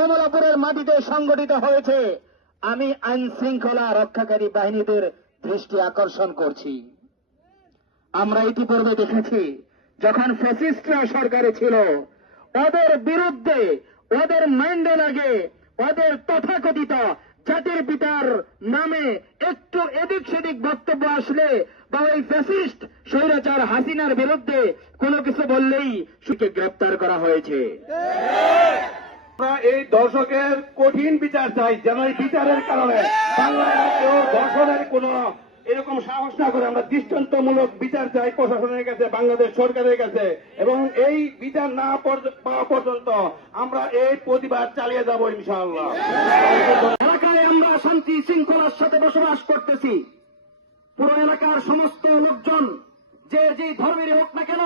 কমলাপুরের মাটিতে সংগঠিত হয়েছে, আমি আইন শৃঙ্খলা রক্ষাকারী বাহিনীদের দৃষ্টি আকর্ষণ করছি। আমরা ইতিপূর্বে দেখেছি, যখন ফ্যাসিস্টরা সরকারে ছিল, ওদের বিরুদ্ধে, ওদের মাইন্ডে লাগে, ওদের তথাকথিত জাতির পিতার নামে একটু এদিক সেদিক বক্তব্য আসলে বা ওই ফ্যাসিস্ট স্বৈরাচার হাসিনার বিরুদ্ধে কোনো কিছু বললেই সুকে গ্রেপ্তার করা হয়েছে। আমরা এই দর্শকের কঠিন বিচার চাই, যেন এই বিচারের কারণে বাংলায় কেউ দর্শনের কোন এরকম সাহস না করে। আমরা দৃষ্টান্তমূলক বিচার চাই প্রশাসনের কাছে, বাংলাদেশ সরকারের কাছে, এবং এই বিচার না পাওয়া পর্যন্ত আমরা এই প্রতিবাদ চালিয়ে যাব ইনশাআল্লাহ। এলাকায় আমরা শান্তি শৃঙ্খলার সাথে বসবাস করতেছি। পুরো এলাকার সমস্ত লোকজন যে ধর্মেরই হোক না কেন,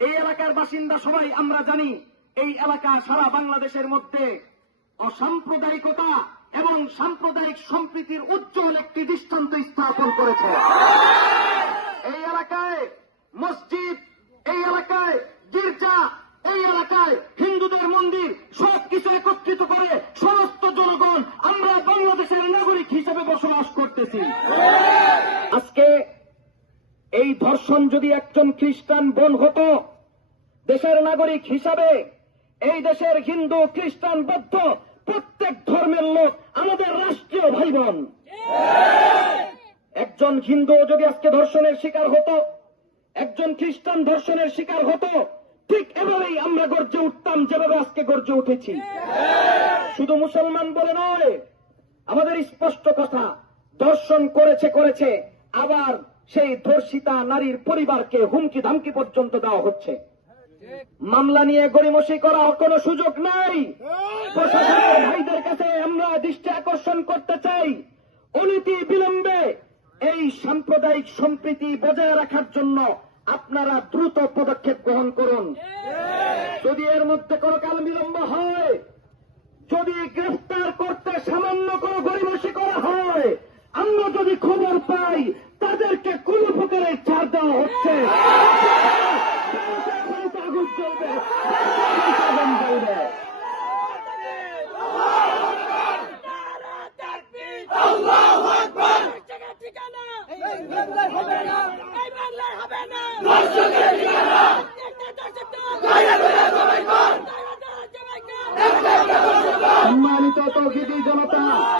এই এলাকার বাসিন্দা সবাই আমরা জানি, এই এলাকা সারা বাংলাদেশের মধ্যে অসাম্প্রদায়িকতা এবং সাম্প্রদায়িক সম্প্রীতির উজ্জ্বল একটি দৃষ্টান্ত স্থাপন করেছে। এই এলাকায় মসজিদ, এই এলাকায় গির্জা, এই এলাকায় হিন্দুদের মন্দির, সবকিছু একত্রিত করে সমস্ত জনগণ আমরা বাংলাদেশের নাগরিক হিসেবে বসবাস করতেছি। আজকে এই ধর্ষণ যদি একজন খ্রিস্টান বোন হতো, দেশের নাগরিক হিসাবে এই দেশের হিন্দু, খ্রিস্টান, বৌদ্ধ প্রত্যেক ধর্মের লোক আমাদের রাষ্ট্রীয় ভাই বোন। একজন হিন্দু যদি আজকে ধর্ষণের শিকার হতো, একজন খ্রিস্টান ধর্ষণের শিকার হতো, ঠিক এভাবেই আমরা গর্জে উঠতাম যেভাবে আজকে গর্জে উঠেছি। শুধু মুসলমান বলে নয়, আমাদের স্পষ্ট কথা, ধর্ষণ করেছে, আবার সেই ধর্ষিতা নারীর পরিবারকে হুমকি ধামকি পর্যন্ত দেওয়া হচ্ছে। মামলা নিয়ে গড়িমসি করার কোনো সুযোগ নাই। প্রশাসনের ভাইদের কাছে আমরা দৃষ্টি আকর্ষণ করতে চাই, অনতি বিলম্বে এই সাম্প্রদায়িক সম্প্রীতি বজায় রাখার জন্য আপনারা দ্রুত পদক্ষেপ গ্রহণ করুন। যদি এর মধ্যে কোনো কাল বিলম্ব হয়, যদি গ্রেফতার করতে সামান্য কোনো গড়িমসি করা হয়, আমরা যদি খবর পাই তাদেরকে কোন প্রকারে ছাড় দেওয়া হচ্ছে, আগুন চলবে, আগুন জ্বলবে। আল্লাহু আকবার। ঠিকানা এই বাংলায় হবে না, এই বাংলায় হবে না। দর্শকের ঠিকানা সম্মানিত তৌহিদি জনতা।